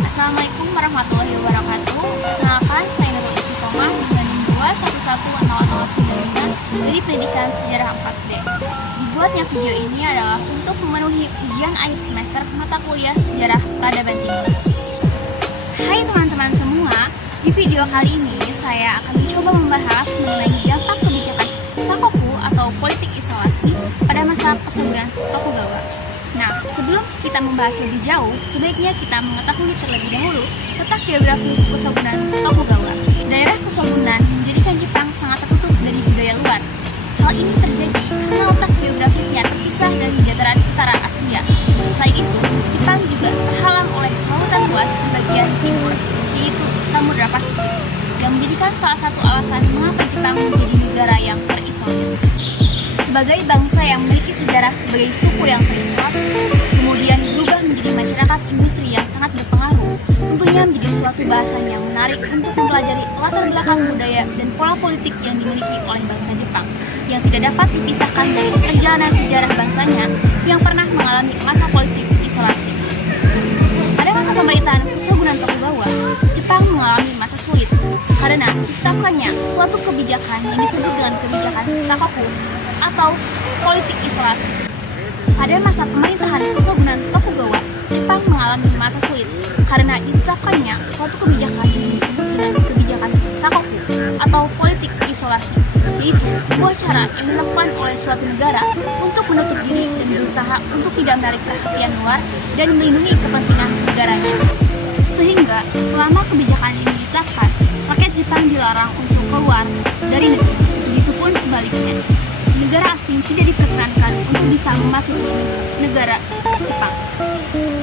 Assalamualaikum warahmatullahi wabarakatuh. Perkenalkan, saya Nurul Istiqomah dengan NIM 2110095 dari Pendidikan Sejarah 4B. Dibuatnya video ini adalah untuk memenuhi ujian akhir semester mata kuliah Sejarah Peradaban Timur. Hai teman-teman semua, di video kali ini saya akan mencoba membahas mengenai dampak kebijakan Sakoku atau politik isolasi pada masa Kesuburan Tokugawa. Nah, sebelum kita membahas lebih jauh, sebaiknya kita mengetahui terlebih dahulu letak geografis Kesuburan Tokugawa. Daerah Kesuburan menjadikan Jepang sangat tertutup dari budaya luar. Hal ini terjadi karena letak geografisnya terpisah dari dataran utara Asia. Selain itu, Jepang juga terhalang oleh lautan luas di bagian timur, yaitu Samudra Pasifik, yang menjadikan salah satu alasan mengapa Jepang menjadi negara yang terisolir. Sebagai bangsa yang memiliki sejarah sebagai suku yang terisolasi, kemudian berubah menjadi masyarakat industri yang sangat berpengaruh, tentunya menjadi suatu bahasan yang menarik untuk mempelajari latar belakang budaya dan pola politik yang dimiliki oleh bangsa Jepang, yang tidak dapat dipisahkan dari perjalanan sejarah bangsanya yang pernah mengalami masa politik isolasi. Pada masa pemerintahan Kesuburan Tokugawa, Jepang mengalami masa sulit karena ditetapkannya suatu kebijakan yang disebut dengan kebijakan Sakoku atau politik isolasi. Pada masa pemerintahan Kesuburan Tokugawa, Jepang mengalami masa sulit karena ditetapkannya suatu kebijakan yang disebut dengan kebijakan Sakoku atau politik isolasi, yaitu sebuah cara yang dilakukan oleh suatu negara untuk menutup diri dan berusaha untuk tidak menarik perhatian luar dan melindungi kepentingan negaranya. Sehingga selama kebijakan ini ditetapkan, rakyat Jepang dilarang untuk keluar dari negeri. Begitupun sebaliknya, negara asing tidak diperkenankan untuk bisa memasuki negara Jepang.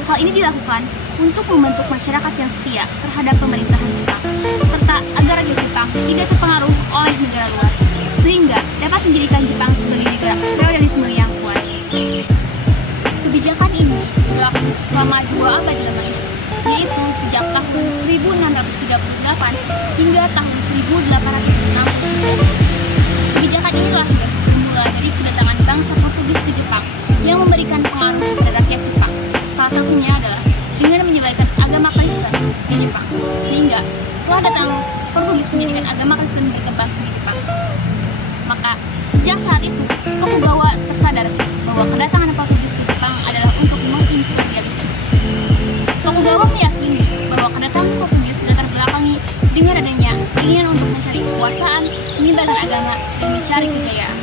Hal ini dilakukan untuk membentuk masyarakat yang setia terhadap pemerintahan Jepang, serta agar rakyat Jepang tidak terpengaruh oleh negara luar, sehingga dapat menjadikan Jepang sebagai negara feodalisme yang kuat. Kebijakan ini berlaku selama 2 abad lamanya, yaitu sejak tahun 1638 hingga tahun 1863. Kebijakan ini telah bermula dari kedatangan bangsa Portugis ke Jepang yang memberikan pengaruh kepada rakyat Jepang. Salah satunya adalah dengan menyebarkan agama Kristen di Jepang, sehingga setelah datang Portugis menjadikan agama Kristen berkembang di Jepang. Maka sejak saat itu Tokugawa tersadar bahwa kedatangan Portugis ke Jepang adalah untuk mengimperialisme. Tokugawa meyakini bahwa kedatangan Portugis latar belakangi dengan adanya keinginan untuk mencari kekuasaan, menyebarkan agama, dan mencari kejayaan.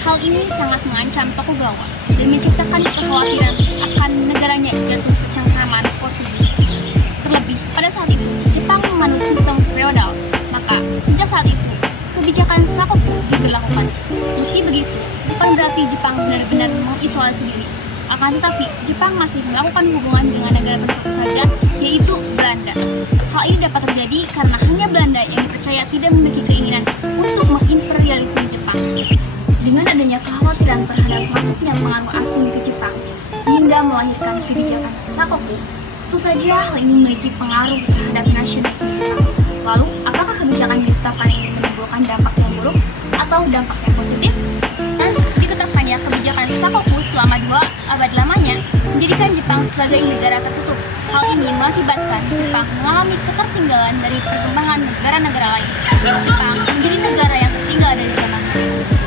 Hal ini sangat mengancam Tokugawa dan menciptakan kekhawatiran akan negaranya jatuh ke cengkraman Portugis. Terlebih pada saat itu Jepang memanut sistem feodal, maka sejak saat itu kebijakan Sakoku diberlakukan. Meski begitu, bukan berarti Jepang benar-benar mengisolasi diri. Akan tetapi, Jepang masih melakukan hubungan dengan negara berikut saja, yaitu Belanda. Hal ini dapat terjadi karena hanya Belanda yang dipercaya tidak memiliki keinginan untuk mengimperialisme Jepang. Dengan adanya kekhawatiran terhadap masuknya pengaruh asing ke Jepang, sehingga melahirkan kebijakan Sakoku, tentu saja hal ini memiliki pengaruh terhadap nasionalisme Jepang. Lalu, apakah kebijakan ditetapkan ini menimbulkan dampak yang buruk atau dampak yang positif? Dan ditetapkannya kebijakan Sakoku selama 2 abad lamanya menjadikan Jepang sebagai negara tertutup. Hal ini mengakibatkan Jepang mengalami ketertinggalan dari perkembangan negara-negara lain. Jepang menjadi negara yang tertinggal dari zaman.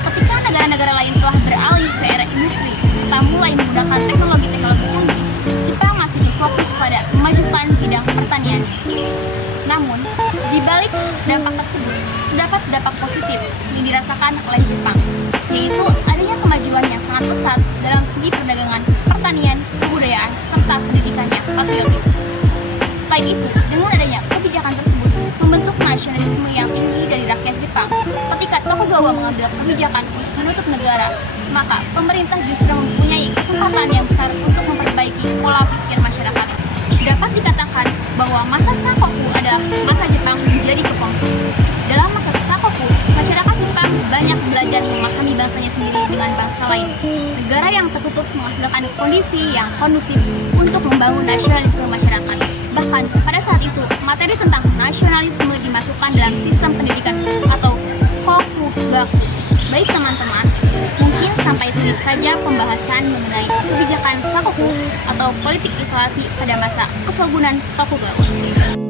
Ketika negara-negara lain telah beralih ke era industri serta mulai menggunakan teknologi-teknologi canggih, Jepang masih berfokus pada memajukan bidang pertanian. Namun, di balik dampak tersebut, terdapat dampak positif yang dirasakan oleh Jepang, yaitu adanya kemajuan yang sangat pesat dalam segi perdagangan, pertanian, kebudayaan, serta pendidikan yang patriotis. Selain itu, dengan adanya kebijakan tersebut, membentuk nasionalisme yang tinggi dari rakyat Jepang. Ketika Tokugawa mengambil kebijakan untuk menutup negara, maka pemerintah justru mempunyai kesempatan yang besar untuk memperbaiki pola pikir masyarakat. Dapat dikatakan bahwa masa Sakoku adalah masa Jepang menjadi kepompong. Dalam masa Sakoku, masyarakat Jepang banyak belajar memahami bangsanya sendiri dengan bangsa lain. Negara yang tertutup menghasilkan kondisi yang kondusif untuk membangun nasionalisme masyarakat. Bahkan pada saat itu, materi tentang nasionalisme dimasukkan dalam sistem pendidikan atau Kokugaku. Baik teman-teman, Mungkin sampai sini saja pembahasan mengenai kebijakan Sakoku atau politik isolasi pada masa Kesogunan Tokugawa.